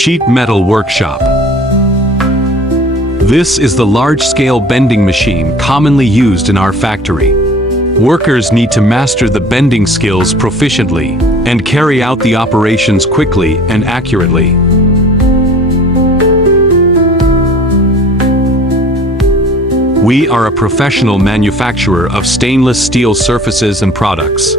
Sheet metal workshop. This is the large-scale bending machine commonly used in our factory. Workers need to master the bending skills proficiently and carry out the operations quickly and accurately. We are a professional manufacturer of stainless steel surfaces and products.